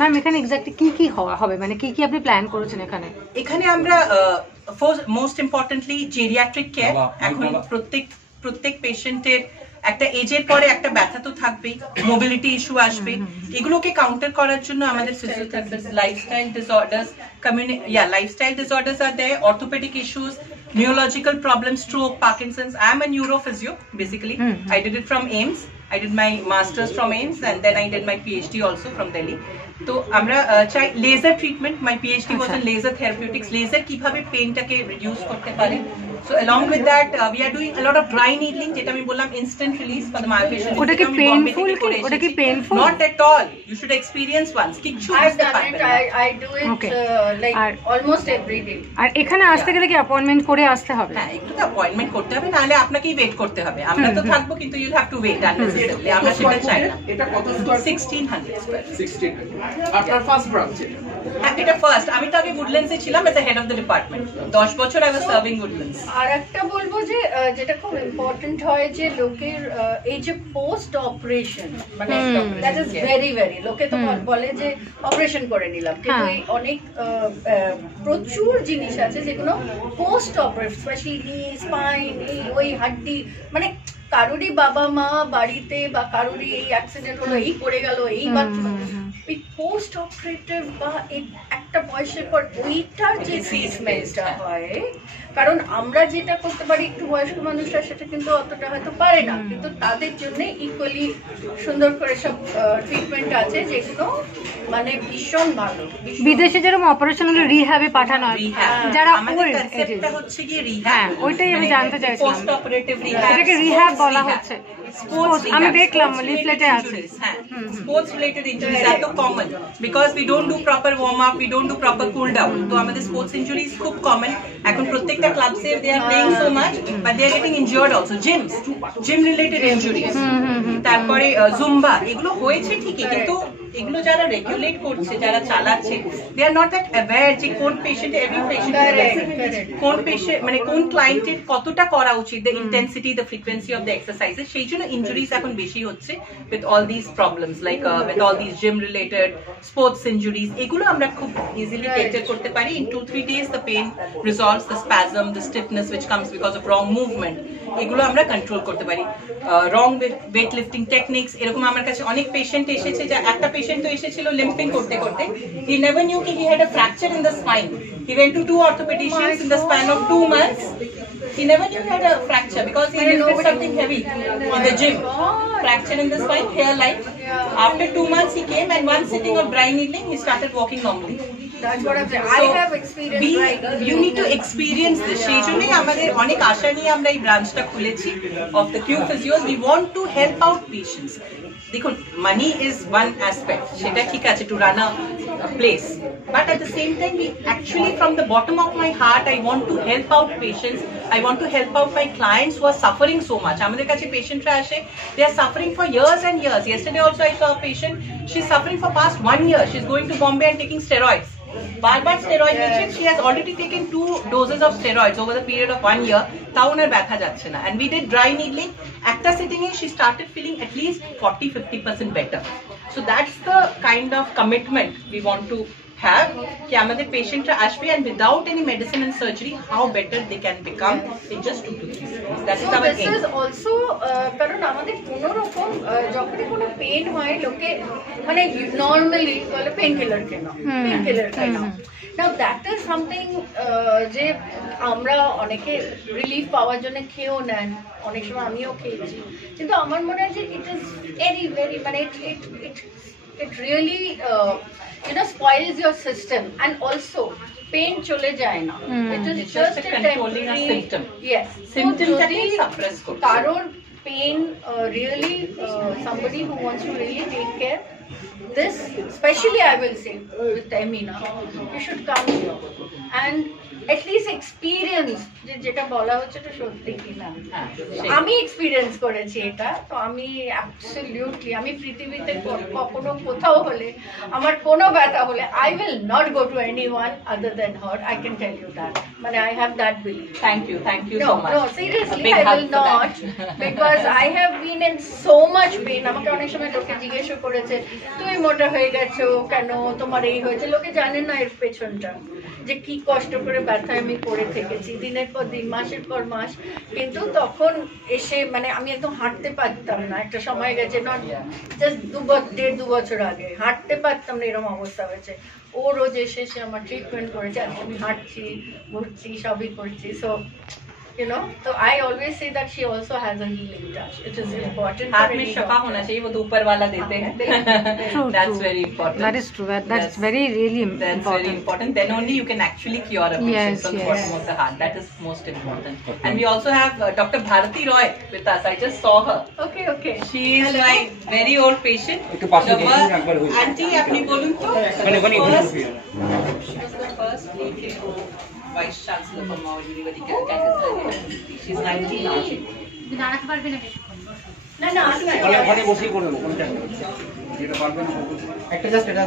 Ma'am এখানে exactly কি কি হবে, মানে কি কি আপনি প্ল্যান করেছেন এখানে? এখানে আমরা মোস্ট ইম্পর্টেন্টলি জেরিয়াট্রিক কেয়ার। এখন প্রত্যেক পেশেন্টের একটা এজের পরে একটা ব্যথা তো থাকবেই, মোবিলিটি ইস্যু আসবে, এগুলোকে কাউন্টার করার জন্য আমাদের ফিজিওথেরাপিস্ট, লাইফস্টাইল ডিসঅর্ডার্স আর দেয়, orthopaedic issues, neurological problems, stroke, Parkinson's. I am a neurophysio basically. I did it from AIMS. I did my masters from AIMS and then I did my PhD also from Delhi. তো আমরা চাই laser treatment, my PhD was in laser therapeutics, laser কিভাবে পেনটাকে reduce করতে পারে। So along with that we are doing a lot of dry needling, যেটা আমি বললাম instant release for the myofascial. ওটা কি পেইনফুল? ওটা কি painful? Not at all, you should experience once. কিছু বুঝতে পারবেন না। I do it like almost every day. আর এখানে আসতে গেলে কি অ্যাপয়েন্টমেন্ট করে আসতে হবে? হ্যাঁ, একটু তো অ্যাপয়েন্টমেন্ট করতে হবে, নাহলে আপনাকেই ওয়েট করতে হবে। আমরা তো থাকবো কিন্তু you have to wait unnecessarily, আমরা সেটা চাই না। এটা কত স্কয়ার? 1600 স্কয়ার। 1600। আপনার ফার্স্ট ব্রাঞ্চ হ্যাঁ, এটা ফার্স্ট। আমি তো আগে উডল্যান্ডসে ছিলাম as head of the department. 10 বছর আই ওয়াজ সার্ভিং উডল্যান্ডস। আর একটা বলবো যে যেটা খুব ইম্পর্টেন্ট হয় যে লোকের এই যে পোস্ট অপারেশন, মানে দ্যাট ইজ ভেরি ভেরি, লোকে তো বলে যে অপারেশন করে নিলাম, কিন্তু এই অনেক প্রচুর জিনিস আছে যেগুলো পোস্ট অপারেশন, স্পেশালি স্পাইন, ওই হাড্ডি, মানে কারোরই বাবা মা বাড়িতে বা কারোরই এই অ্যাক্সিডেন্ট হলো, এই পড়ে গেল, এই ওই পোস্ট অপারেটিভ বা একটা বয়সের পর ওইটার যে ট্রিটমেন্টটা হয়, কারণ আমরা যেটা করতে পারি একটু বয়স্ক মানুষরা সেটা কিন্তু অতটা হয়তো পারে না, কিন্তু তাদের জন্য ইকুয়ালি সুন্দর করে সব ট্রিটমেন্ট আছে যেগুলো মানে ভীষণ ভালো। বিদেশে যেরকম অপারেশন হলে রিহ্যাবে পাঠানো হয়, যারা ওল্ড কনসেপ্টটা হচ্ছে কি রিহ্যাব, ওইটাই আমি জানতে চাইছিলাম। পোস্ট অপারেটিভ রিহ্যাব, এটাকে রিহ্যাব বলা হচ্ছে। আমি দেখলাম লিফলেটে আছে। হ্যাঁ, স্পোর্টস রিলেটেড ইনজুরিজ এত common because we don't do proper warm up, we don't do proper cool down. তো আমাদের স্পোর্টস ইনজুরিজ খুব কমন। এখন প্রত্যেকটা ক্লাবসে they are playing so much but they are getting injured also. Gym related injuries, তারপরে zumba, এগুলো হয়েছে ঠিকই, কিন্তু এগুলো যারা রেগুলেট করছে, যারা চালাচ্ছে, দে আর নট দ্যাট অ্যাওয়্যার যে কোন পেশেন্ট, এভরি পেশেন্ট কোন পেশেন্ট মানে কোন ক্লায়েন্টের কতটা করা উচিত, the intensity, the frequency of the exercises. সেই জন্য ইনজুরিজ এখন বেশি হচ্ছে with all this problems, like with all this gym related sports injuries. এগুলো আমরা খুব ইজিলি কেটার করতে পারি। In 2-3 days the pain resolves, the spasm, the stiffness which comes because of wrong movement, এগুলো আমরা কন্ট্রোল করতে পারি। রং ওয়েট লিফটিং টেকনিক্স, এরকম আমার কাছে অনেক পেশেন্ট এসেছে, যে একটা পেশেন্ট তো এসেছিল লিম্পিং করতে করতে, he never knew he had a fracture in the spine. He went to 2 orthopedicians in the span of 2 months. He never knew he had a fracture because he lifted something heavy in the gym. Fracture in the spine, hairline. After 2 months he came, and one sitting of dry needling, he started walking normally. That's what I'm saying. I have experience. You need to experience this. সেই জন্যই আমাদের অনেক আশা নিয়ে আমরা এই ব্রাঞ্চটা খুলেছি of the Q Physios. We want to help out patients. দেখুন, money is one aspect, সেটা ঠিক আছে to run a place, but at the same time we actually from the bottom of my heart I want to help out patients. I want to help out my clients who are suffering so much. আমাদের কাছে পেশেন্টরা আসে, they are suffering for years and years. Yesterday also I saw a patient, she's suffering for past 1 year. She's going to Bombay and taking steroids. বারবার steroid নিচ্ছেন, she has already taken 2 doses of steroids over the period of 1 year. তাও ওনার ব্যথা যাচ্ছে না, and we did dry needling. একটা sitting এ she started feeling at least 40-50% better. So that's the kind of commitment we want to have, कि আমাদের পেশেন্টরা আসবে and without any medicine and surgery how better they can become in just 2 to 3 days. That is our aim. This is also কারণ আমাদের কোনো রকম যখনই কোনো pen হয়, লোকে মানে নরমালি বলে পেন কিলার কেন, পেন কিলার কেন। Now that is something যে আমরা অনেকে রিলিফ পাওয়ার জন্য খেয়েও নেন, অনেক সময় আমিও খেয়েছি, কিন্তু আমার মনে হয় যে ইট ইজ ভেরি ভেরি মানে it really spoils your system, and also pain chole jay na, it is just a controlling a symptom. Yes, symptom taki suppress korche karor pain really somebody who wants to really take care, this especially I will say with Emina, you should come here, and at least experience যেটা বলা হচ্ছে এটা সত্যি কিনা হ্যাঁ, আমি experience করেছি এটা, তো আমি অ্যাবসলিউটলি আমি পৃথিবীতে কখনো কোথাও হলে আমার কোনো ব্যথা হলে I will not go to anyone other than her, I can tell you that, মানে I have that believe. Thank you No, so much. no, seriously, A big I hug will for that. not because I have been in so much pain. আমাকে অনেক সময় লোকে জিজ্ঞেস করেছে তুমি মোটা হয়ে গেছো কেন, তোমার এই হয়েছে, লোকে জানে না এর পেছনটা যে কি কষ্ট করে ব্যথা আমি করে থেকেছি দিনের পর দিন, মাসের পর মাস। কিন্তু তখন এসে মানে আমি একদম হাঁটতে পারতাম না, একটা সময় গেছে না জাস্ট 1.5-2 বছর আগে হাঁটতে পারতাম না, এরকম অবস্থা হয়েছে। ও রোজ এসে সে আমার ট্রিটমেন্ট করেছে, আজকে আমি হাঁটছি, ঘুরছি, সবই করছি। So you know, so I always say that she also has a healing touch. It is important for हाथ में any शफा होना doctor. चाहिए, वो तो ऊपर वाला देते हैं. True, That's true. very important. That is true. That's Yes. very really That's very important. Then only you can actually cure a patient Yes, from the yes. bottom of the heart. That is most important. And we also have Dr. Bharati Roy with us. I just saw her. Okay, okay. She is my very old patient. একটু পাশে The বসুন, একবার first- হয়েছে। Aunty, আপনি বলুন তো. ওখানে First- She was the first lady Vice Chancellor from our university. She's 90 now. দাঁড়াতে পারবে না বেশিক্ষণ। না না আসলে ওখানে বসেই করে দেবো, কোনো চাপ নেই। যেটা পারবে না, একটা জাস্ট এটা